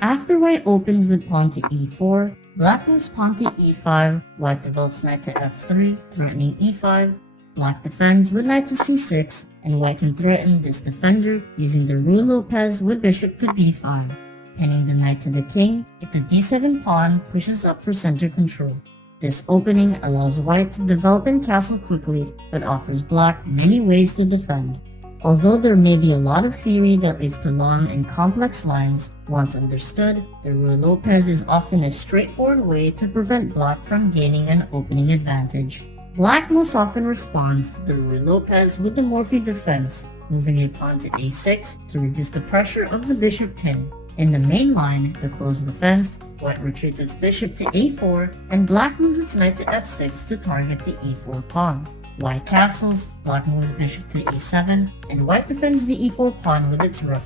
After white opens with pawn to e4, black moves pawn to e5, white develops knight to f3, threatening e5, black defends with knight to c6, and white can threaten this defender using the Ruy Lopez with bishop to b5, pinning the knight to the king if the d7 pawn pushes up for center control. This opening allows white to develop and castle quickly, but offers black many ways to defend. Although there may be a lot of theory that leads to long and complex lines, once understood, the Ruy Lopez is often a straightforward way to prevent black from gaining an opening advantage. Black most often responds to the Ruy Lopez with the Morphy defense, moving a pawn to a6 to reduce the pressure of the bishop pin. In the main line, the closed defense, white retreats its bishop to a4, and black moves its knight to f6 to target the e4 pawn. White castles, black moves bishop to e7, and white defends the e4 pawn with its rook.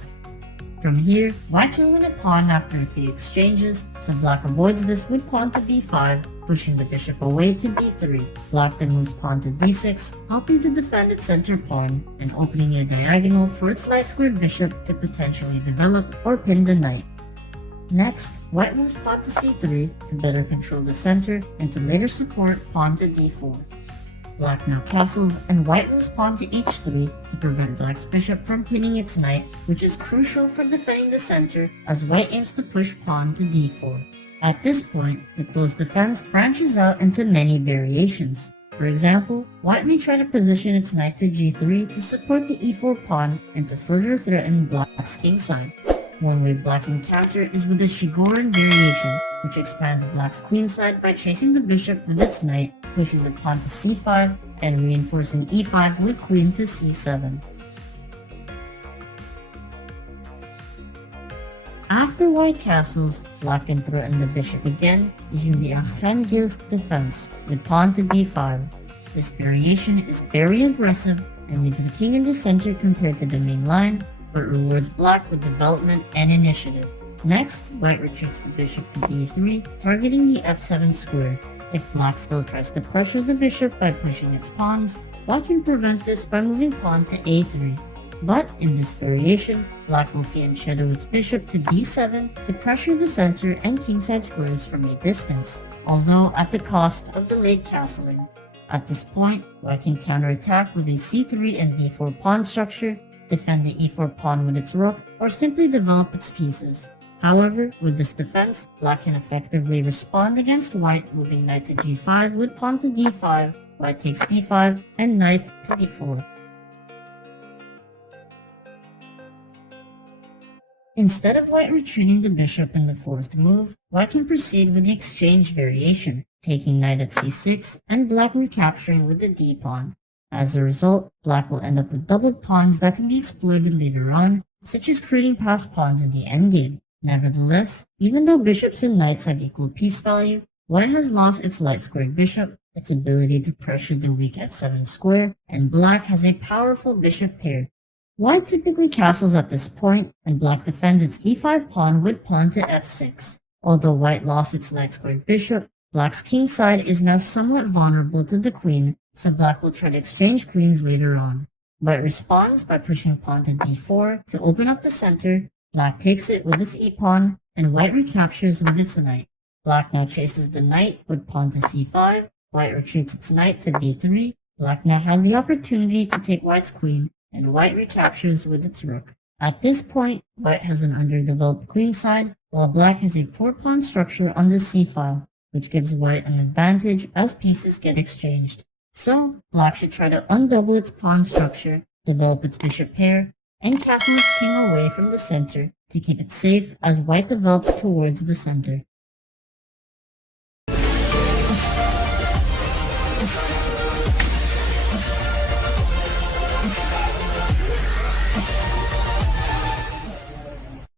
From here, white can win a pawn after a few exchanges, so black avoids this with pawn to b5, pushing the bishop away to b3. Black then moves pawn to d6, helping to defend its center pawn, and opening a diagonal for its light-squared bishop to potentially develop or pin the knight. Next, white moves pawn to c3 to better control the center and to later support pawn to d4. Black now castles, and white moves pawn to h3 to prevent black's bishop from pinning its knight, which is crucial for defending the center as white aims to push pawn to d4. At this point, the closed defense branches out into many variations. For example, white may try to position its knight to g3 to support the e4 pawn and to further threaten black's kingside. One way black can counter is with the Shigoran variation, which expands black's queenside by chasing the bishop with its knight, pushing the pawn to c5, and reinforcing e5 with queen to c7. After white castles, black can threaten the bishop again using the Archangels defense with pawn to b5. This variation is very aggressive and leaves the king in the center compared to the main line, but rewards black with development and initiative. Next, white retreats the bishop to d3, targeting the f7 square. If black still tries to pressure the bishop by pushing its pawns, white can prevent this by moving pawn to a3. But in this variation, black will fianchetto its bishop to b7 to pressure the center and kingside squares from a distance, although at the cost of delayed castling. At this point, white can counterattack with a c3 and d4 pawn structure, defend the e4 pawn with its rook, or simply develop its pieces. However, with this defense, black can effectively respond against white, moving knight to g5 with pawn to d5, white takes d5, and knight to d4. Instead of white retreating the bishop in the fourth move, white can proceed with the exchange variation, taking knight at c6 and black recapturing with the d-pawn. As a result, black will end up with doubled pawns that can be exploited later on, such as creating passed pawns in the endgame. Nevertheless, even though bishops and knights have equal piece value, white has lost its light-squared bishop, its ability to pressure the weak f7 square, and black has a powerful bishop pair. White typically castles at this point, and black defends its e5 pawn with pawn to f6. Although white lost its light-squared bishop, black's kingside is now somewhat vulnerable to the queen, so black will try to exchange queens later on. White responds by pushing pawn to d4 to open up the center. Black takes it with its e-pawn, and white recaptures with its knight. Black now chases the knight with pawn to c5, white retreats its knight to b3, black now has the opportunity to take white's queen, and white recaptures with its rook. At this point, white has an underdeveloped queenside, while black has a poor pawn structure on the c-file, which gives white an advantage as pieces get exchanged. So, black should try to undouble its pawn structure, develop its bishop pair, and castle its king away from the center to keep it safe as white develops towards the center.